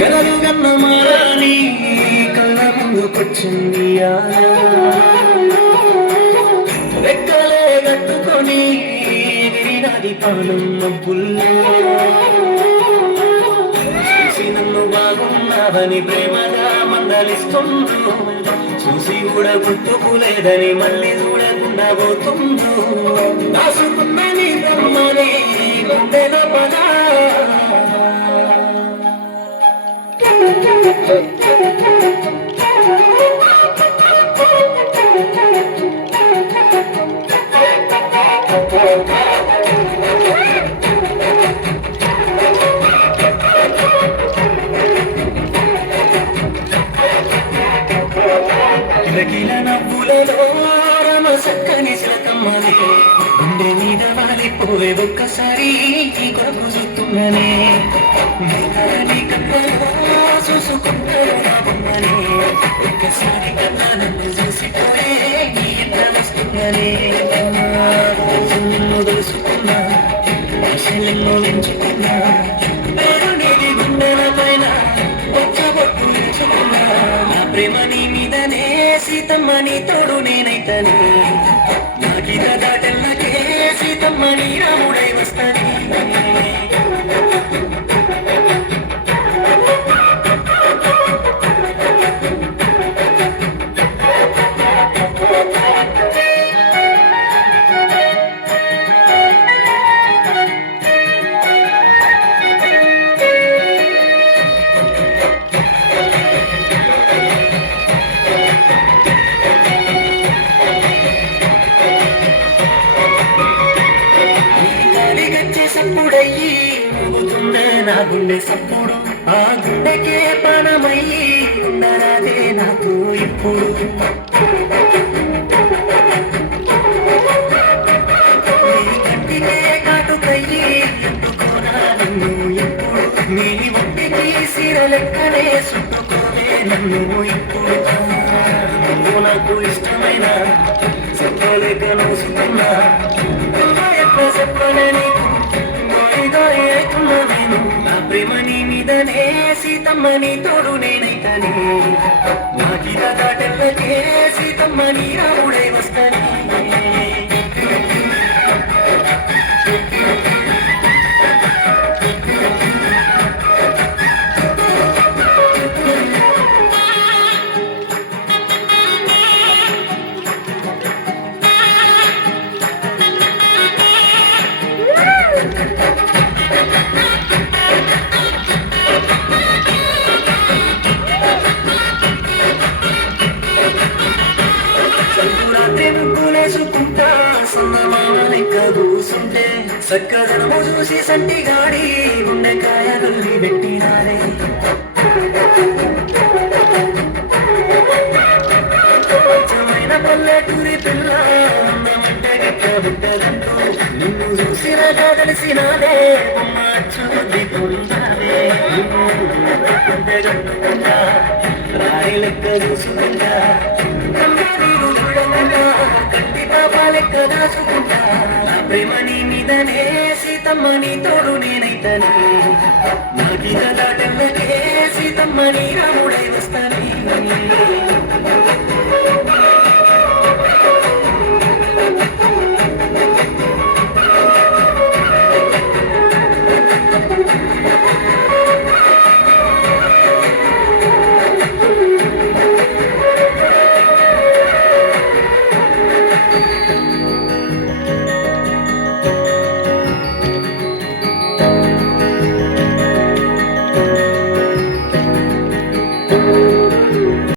కలలు గన్న మారాని కళ్ళ ముందుకొచ్చింది రెక్కలే కట్టుకొని ఎగిరినది పానం మబ్బుల్లో చూసి నన్ను బాగున్నావని ప్రేమగా మందలిస్తుందో చూసి కూడా గుర్తుకులేదని మళ్ళీ చూడకుండా పోతుందో దాసుకున్న నీ బ్రహ్మని గుండెల పదా కిలకిల నవ్వులలో రమ సక్కని శిలకమ్మనే గుండె మీద వాలిపోవే ఒక్కసారి ఈ కొరకు చూస్తున్ననే నీ కళ్ళలో చూసుకుంటారు నా బొమ్మనే ఒక్కసారి కన్నా నన్ను చూసిపోయే నీ ఇంట వస్తున్ననే నిన్ను తెలుసుకున్నా ఆశలెన్నో ఎంచుకున్నా పేరు నీది గుండెల పైన ఒక్క బొట్టు నిలుచుకున్నా నా ప్రేమ నీ మీదనే సీతమ్మని తోడు నేనైతని నా గీత దాటెల్లకే సీతమ్మని రాముడై వస్తాని సప్పుడయ్యి ఊగుతుండే నా గుండె సప్పుడు ఆ గుండెకే పణమయ్యి ఉండరాదే నాకు ఇప్పుడు నీ కంటికే కాటుకయ్యి ఎత్తుకోనా నన్ను ఎప్పుడు నీ ఒంటికి సీరలెక్కనే చుట్టుకోవే నన్ను ఇప్పుడు నువ్వు నాకు ఇష్టమైన చెప్పలేక నోసుకున్నా ఎక్కడ చెప్పలేని నా ప్రేమ నీ మీదనే సీతమ్మని తోడు నేనైతని నా గీత దాటెల్లకే సీతమ్మని రాముడై వస్తాని ముగ్గులేసుకుంటా సన్నమామలెక్క కూసుంటే సక్కదనము చూసి సంటి గాడి గుండెకాయ నల్లి పెట్టినారే స్వచ్ఛమైన పల్లెటూరి పిల్ల అందమంటే గట్ట బిడ్డలంటూ నిన్ను చూసినాక తెలిసినాదే బొమ్మ చూడి పొందారే గట్టుకుంటా రాయి లెక్క చూసుకుంటా నా ప్రేమ నీ మీదనే సీతమ్మని తోడు నేనైతని నా గీత దాటెల్లకే సీతమ్మని రాముడై వస్తాని